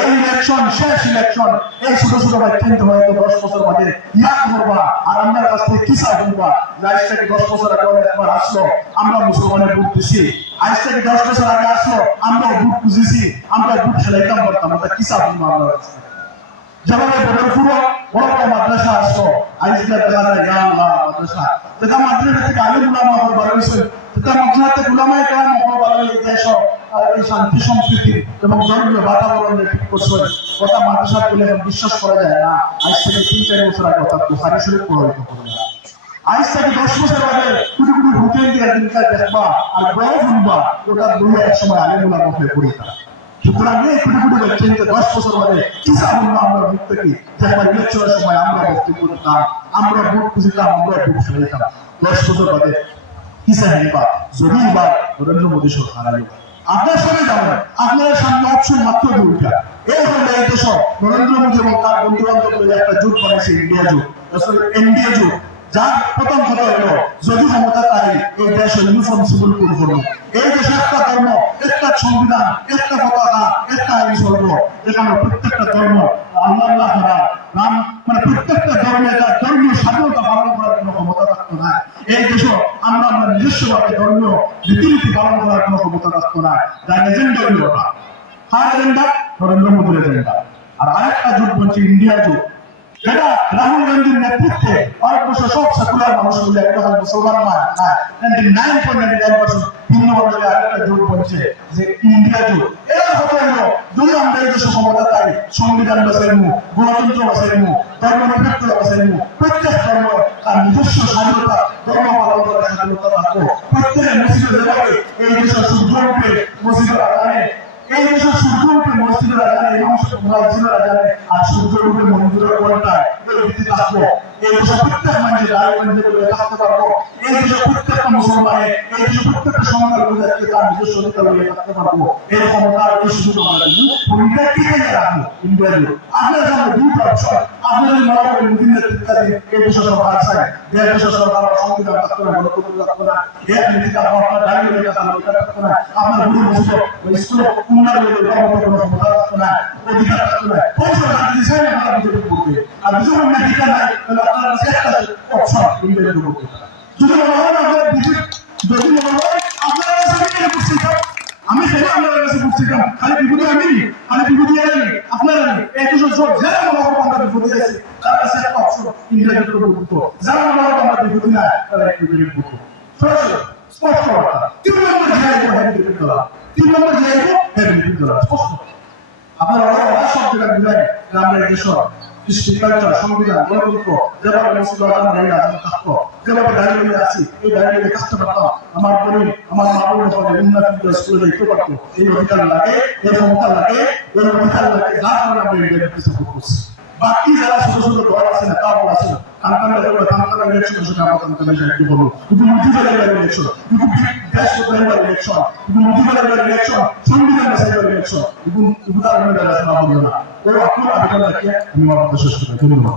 এই ইলেকশন শেষ ইলেকশন, এই ছোট ছোট ভাই কিন্তু হয়তো 10 বছর বাদে ইয়াদ করবা আর আমার কাছ থেকে কিসা শুনবা। আজ থেকে 10 বছর আগে একবার আসলো আমরা মুসলমানের ভোট দিছি, আজ থেকে 10 বছর আগে আসলো আমরা ভোট বুঝেছি, আমরা ভোট খেলাইতাম করতাম, আমরা কিসা শুনবো আমরা কাছ থেকে। যেমন বদরপুরও বড় বড় মাদ্রাসা আসলো, আজকে দেখা যায় ইয়া আল্লাহ মাদ্রাসা যেটা মাদ্রাসা থেকে আলিম উলামা হল বার হয়েছে, যেটা মাদ্রাসা থেকে উলামায়ে কেরাম হল বার হয়ে দেশ এই শান্তি সম্প্রীতি এবং ধর্মীয় বাতাবরণে ঠিক করছে কথা মাদ্রাসা বলে বিশ্বাস করা যায় না। আজ থেকে 3-4 বছর আগে কথা বুখারী শরীফ প্রভাবিত করে না। আজ থেকে 10 বছর আগে কোটি কোটি হোটেল দিয়ে দিনকার দেখবা আর বড় শুনবা ওটা বলে এক সময় আলিম উলামা হয়ে পড়িতা। সুতরাং এই কোটি কোটি ব্যক্তিকে 10 বছর আগে কিসা বললো আমরা ভোট থেকে যে একবার ইলেকশনের সময় আমরা বক্তব্য দিতাম, আমরা ভোট খুঁজিতাম, আমরা ভোট খেলাইতাম। 10 বছর বাদে কিসা নিবা যদি বা নরেন্দ্র মোদী সরকার আলো আপনার সঙ্গে যাবেন, আপনার সামনে অপশন মাত্র দুইটা। এই হলো এই দেশ নরেন্দ্র মোদী এবং তার বন্ধু বান্ধব মিলে একটা জোট বানাইছে ইন্ডিয়া জোট, আসলে এনডিএ জোট। যার প্রথম কথা হলো যদি ক্ষমতা তাই এই দেশে ইউনিফর্মসিবল করবো, এই দেশে একটা ধর্ম, একটা সংবিধান, একটা পতাকা, একটা আইন চলবো, যেখানে প্রত্যেকটা ধর্ম আল্লাহ নাম মানে প্রত্যেকটা ধর্মের ধর্মীয় স্বাধীনতা পালন করার কোনো ক্ষমতা থাকতো না। এই দেশে আমরা নিজস্বভাবে ধর্মীয় রীতিনীতি পালন করার কোনো ক্ষমতা থাকতো না। যার এজেন্ডা হইল না, কার এজেন্ডা? নরেন্দ্র মোদীর এজেন্ডা। আর আরেকটা জোট বলছে ইন্ডিয়া জোট, যেটা রাহুল গান্ধীর নেতৃত্বে ভারতবর্ষ সব সেকুলার মানুষ মিলে একটা মুসলমান নয় 99.99% ভিন্ন ধর্মের আরেকটা জোট বলছে যে ইন্ডিয়া জোট। এরা কথা হলো যদি আমরা এই দেশে ক্ষমতা পাই সংবিধান বাঁচাইমু, গণতন্ত্র বাঁচাইমু, ধর্ম নিরপেক্ষতা বাঁচাইমু, প্রত্যেক ধর্ম তার নিজস্ব স্বাধীনতা ধর্ম পালন করার স্বাধীনতা থাকবো। প্রত্যেকের মসজিদে যেভাবে এই দেশের সূর্যরূপে মসজিদের আজানে, এই দেশের সূর্যরূপে মসজিদের আজানে, এই মসজিদের আজানে আর সূর্যরূপে মন্দিরের কোনটায় এই ভিত্তি থাকবো। এই দেশের প্রত্যেক মানুষের রায়গঞ্জে করে থাকতে পারবো। এই দেশের প্রত্যেকটা মুসলমানের, এই দেশের প্রত্যেকটা সমাজের লোকেদেরকে তার নিজস্ব অধিকার লইয়ে থাকতে পারবো। এই ক্ষমতার এই সুযোগ আমরা ভূমিকা টিকে রাখবো ইন্ডিয়া জুড়ে। আপনার সামনে দুটো অপশন, আপনার যদি মনে করেন মোদীর নেতৃত্বাধীন এই দেশের সরকার চায়, এই দেশের সরকার সংবিধান থাকতো না, গণতন্ত্র থাকতো না, এই নীতিতে আপনার দাঁড়িয়ে রয়ে গেছে অধিকার থাকতো না, আপনার গুরু মসজিদ ওই স্কুলে উন্নয়ন কোনো ক্ষমতা থাকতো না, অধিকার থাকতো না। কোন সরকার যদি চায় না আপনারা বিজেপি করবে, আর বিজেপি অধিকার নাই তাহলে আপনার কাছে একটা অপশন ইন্ডিয়া জুড়ে করতে পারে। যদি মনে হয় আপনার বিজেপি, যদি মনে হয় আপনারা কাছে বুঝছিলাম, আমি সেটা আপনার কাছে বুঝছিলাম খালি বিভূতি আমি খালি বিভূতি আনি আপনারা এই দেশের সব যারা মনে হয় আমরা বিভূতি আছে তার কাছে একটা অপশন ইন্ডিয়া জুড়ে করতে, যারা মনে হয় আমরা বিভূতি না তারা একটু বিভূতি করতে। সরাসরি স্পষ্ট কথা 3 নম্বর জায়গায় হ্যাঁ বিভূতি করা, 3 নম্বর জায়গায় হ্যাঁ বিভূতি করা স্পষ্ট। আপনারা ওরা সব জায়গায় বুঝায় যে আমরা এই দেশ সংবিধান গণতন্ত্র যেভাবে থাকতো, যেভাবে দাঁড়িয়ে আছি এই দাঁড়িয়ে থাকতে পারতাম, আমার বোন আমার মা বোন উন্নতি স্কুলে যেতে পারতো। এই অধিকার লাগে, এই ক্ষমতা লাগে, এই অধিকার লাগে, যার কারণে আমরা ইন্ডিয়ার কিছু করছি। বাকি যারা ছোট ছোট দল আছে না তাও আছে কানকানা ইলেকশন সেটা আমরা কানকানা একটু বলবো, কিন্তু মন্ত্রীবাজারের ইলেকশন, কিন্তু দেশ প্রধানের ইলেকশন, কিন্তু মন্ত্রীবাজারের ইলেকশন, সংবিধান বাছাইয়ের ইলেকশন, কিন্তু উদাহরণের দ্বারা বলবো না। ওই আপনার আবেদন রাখিয়ে আমি আপনাদের শেষ করি। ধন্যবাদ।